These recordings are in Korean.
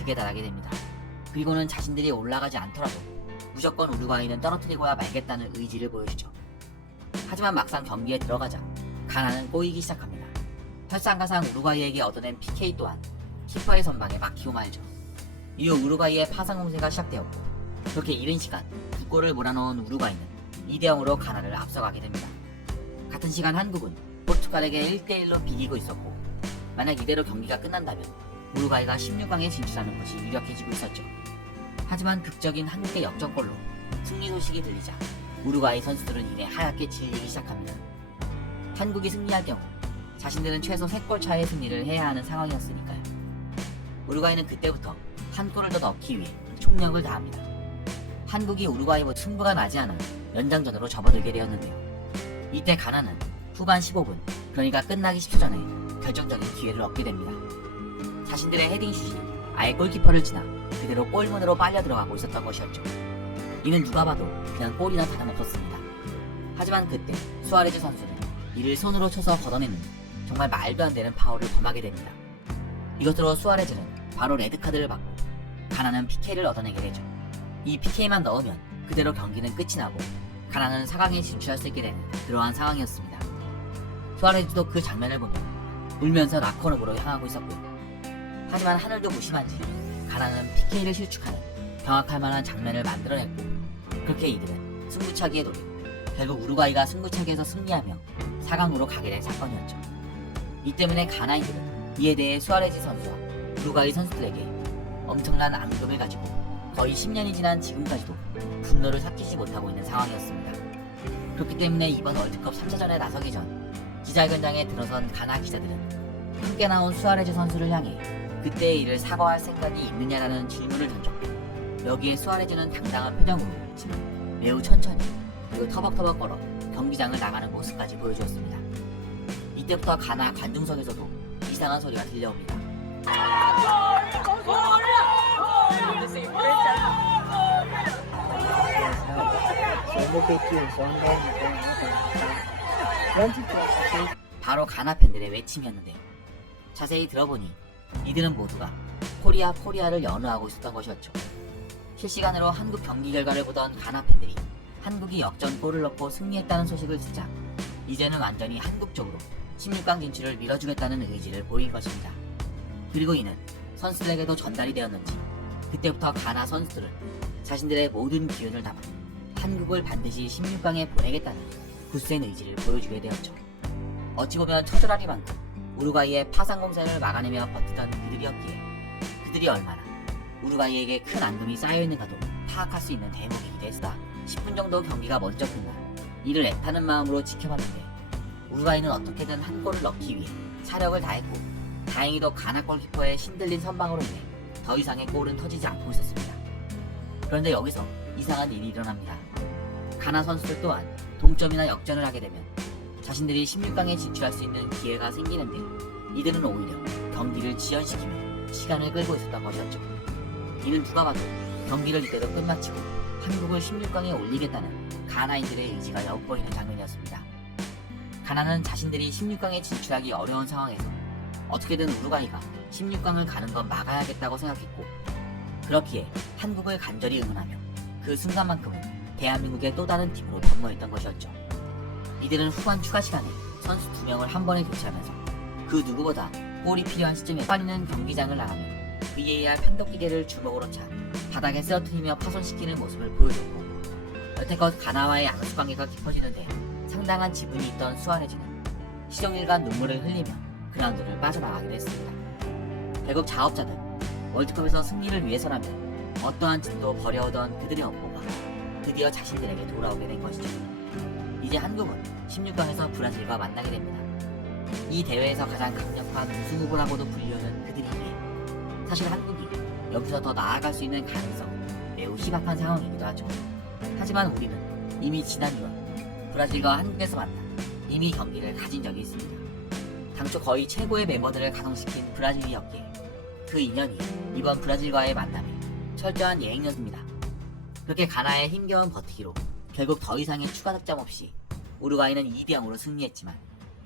극에 달하게 됩니다. 그리고는 자신들이 올라가지 않더라도 무조건 우루과이는 떨어뜨리고야 말겠다는 의지를 보여주죠. 하지만 막상 경기에 들어가자 가나는 꼬이기 시작합니다. 설상가상 우루과이에게 얻어낸 PK 또한 키퍼의 선방에 막히고 말죠. 이후 우루과이의 파상 공세가 시작되었고, 그렇게 이른 시간 2골을 몰아넣은 우루과이는 2대0으로 가나를 앞서가게 됩니다. 같은 시간 한국은 포르투갈에게 1대1로 비기고 있었고, 만약 이대로 경기가 끝난다면 우루과이가 16강에 진출하는 것이 유력해지고 있었죠. 하지만 극적인 한국의 역전골로 승리 소식이 들리자 우루과이 선수들은 이내 하얗게 질리기 시작합니다. 한국이 승리할 경우 자신들은 최소 3골 차의 승리를 해야 하는 상황이었으니까요. 우루과이는 그때부터 한 골을 더 넣기 위해 총력을 다합니다. 한국이 우루과이와 승부가 나지 않아 연장전으로 접어들게 되었는데요. 이때 가나는 후반 15분, 그러니까 끝나기 10초 전에 결정적인 기회를 얻게 됩니다. 자신들의 헤딩슛이 아예 골키퍼를 지나 그대로 골문으로 빨려 들어가고 있었던 것이었죠. 이는 누가 봐도 그냥 골이나 다름없었습니다. 하지만 그때 수아레즈 선수는 이를 손으로 쳐서 걷어내는 정말 말도 안 되는 파울을 범하게 됩니다. 이것으로 수아레즈는 바로 레드카드를 받고 가나는 PK를 얻어내게 되죠. 이 PK만 넣으면 그대로 경기는 끝이 나고 가나는 4강에 진출할 수 있게 되는 그러한 상황이었습니다. 수아레즈도 그 장면을 보며 울면서 라커룸으로 향하고 있었고요. 하지만 하늘도 무심한지 가나는 PK를 실축하는 경악할 만한 장면을 만들어냈고, 그렇게 이들은 승부차기에 돌입, 결국 우루과이가 승부차기에서 승리하며 4강으로 가게 된 사건이었죠. 이 때문에 가나인들은 이에 대해 수아레즈 선수와 우루과이 선수들에게 엄청난 앙금을 가지고 거의 10년이 지난 지금까지도 분노를 삭히지 못하고 있는 상황이었습니다. 그렇기 때문에 이번 월드컵 3차전에 나서기 전 기자회견장에 들어선 가나 기자들은 함께 나온 수아레즈 선수를 향해 그때의 일을 사과할 생각이 있느냐라는 질문을 던졌고, 여기에 수아레즈는 당당한 표정으로 지금 매우 천천히 그리고 터벅터벅 걸어 경기장을 나가는 모습까지 보여주었습니다. 이때부터 가나 관중석에서도 이상한 소리가 들려옵니다. 바로 가나 팬들의 외침이었는데요. 자세히 들어보니 이들은 모두가 코리아 코리아를 연호하고 있었던 것이었죠. 실시간으로 한국 경기 결과를 보던 가나 팬들이 한국이 역전골을 넣고 승리했다는 소식을 듣자 이제는 완전히 한국 쪽으로 16강 진출을 밀어주겠다는 의지를 보인 것입니다. 그리고 이는 선수들에게도 전달이 되었는지 그때부터 가나 선수들은 자신들의 모든 기운을 담아 한국을 반드시 16강에 보내겠다는 굳센 의지를 보여주게 되었죠. 어찌 보면 처절하리만큼 우루과이의 파상 공세를 막아내며 버티던 그들이었기에 그들이 얼마나 우루과이에게 큰 앙금이 쌓여있는가도 파악할 수 있는 대목이기도 했다. 10분 정도 경기가 먼저 끝나 이를 애타는 마음으로 지켜봤는데 우루과이는 어떻게든 한 골을 넣기 위해 사력을 다했고, 다행히도 가나 골키퍼의 신들린 선방으로 인해 더 이상의 골은 터지지 않고 있었습니다. 그런데 여기서 이상한 일이 일어납니다. 가나 선수들 또한 동점이나 역전을 하게 되면 자신들이 16강에 진출할 수 있는 기회가 생기는데, 이들은 오히려 경기를 지연시키며 시간을 끌고 있었던 것이었죠. 이는 누가 봐도 경기를 이대로 끝마치고 한국을 16강에 올리겠다는 가나인들의 의지가 엿보이는 장면이었습니다. 가나는 자신들이 16강에 진출하기 어려운 상황에서 어떻게든 우루과이가 16강을 가는 건 막아야겠다고 생각했고, 그렇기에 한국을 간절히 응원하며 그 순간만큼은 대한민국의 또 다른 팀으로 변모했던 것이었죠. 이들은 후반 추가 시간에 선수 2명을 한 번에 교체하면서 그 누구보다 골이 필요한 시점에 빠지는 경기장을 나가며 VAR 판독 기계를 주먹으로 차 바닥에 쓰러뜨리며 파손시키는 모습을 보여줬고, 여태껏 가나와의 양수 관계가 깊어지는데 상당한 지분이 있던 수아레즈는 시종일관 눈물을 흘리며 그라운드를 빠져나가기로 했습니다. 결국 자업자든 월드컵에서 승리를 위해서라면 어떠한 짓도 버려오던 그들의 업보가 드디어 자신들에게 돌아오게 된 것이죠. 이제 한국은 16강에서 브라질과 만나게 됩니다. 이 대회에서 가장 강력한 우승 후보라고도 불리우는 그들이기에 사실 한국이 여기서 더 나아갈 수 있는 가능성은 매우 희박한 상황이기도 하죠. 하지만 우리는 이미 지난 2월 브라질과 한국에서 만나 이미 경기를 가진 적이 있습니다. 당초 거의 최고의 멤버들을 가동시킨 브라질이었기에 그 인연이 이번 브라질과의 만남이 철저한 예행이었습니다. 그렇게 가나의 힘겨운 버티기로 결국 더 이상의 추가 득점 없이 우루과이는 2대0으로 승리했지만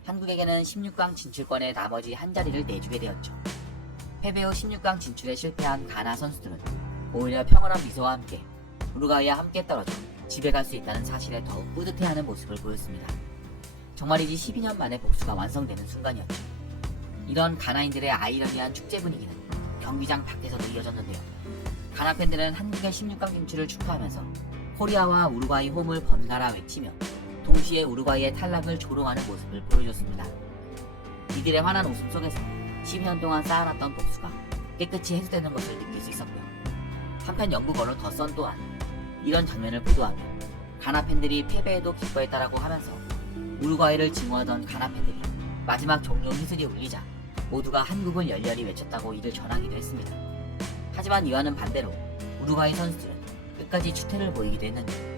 한국에게는 16강 진출권의 나머지 한 자리를 내주게 되었죠. 패배 후 16강 진출에 실패한 가나 선수들은 오히려 평온한 미소와 함께 우루과이와 함께 떨어져 집에 갈 수 있다는 사실에 더욱 뿌듯해하는 모습을 보였습니다. 정말이지 12년 만에 복수가 완성되는 순간이었죠. 이런 가나인들의 아이러니한 축제 분위기는 경기장 밖에서도 이어졌는데요. 가나 팬들은 한국의 16강 진출을 축하하면서 코리아와 우루과이 홈을 번갈아 외치며 동시에 우루과이의 탈락을 조롱하는 모습을 보여줬습니다. 이들의 환한 웃음 속에서 12년 동안 쌓아놨던 복수가 깨끗이 해소되는 것을 느낄 수 있었고요. 한편 영국 언론 더 선 또한 이런 장면을 보도하며 가나 팬들이 패배에도 기뻐했다라고 하면서 우루과이를 증오하던 가나 팬들이 마지막 종료 휘슬이 울리자 모두가 한국을 열렬히 외쳤다고 이를 전하기도 했습니다. 하지만 이와는 반대로 우루과이 선수들은 끝까지 추태를 보이기도 했는데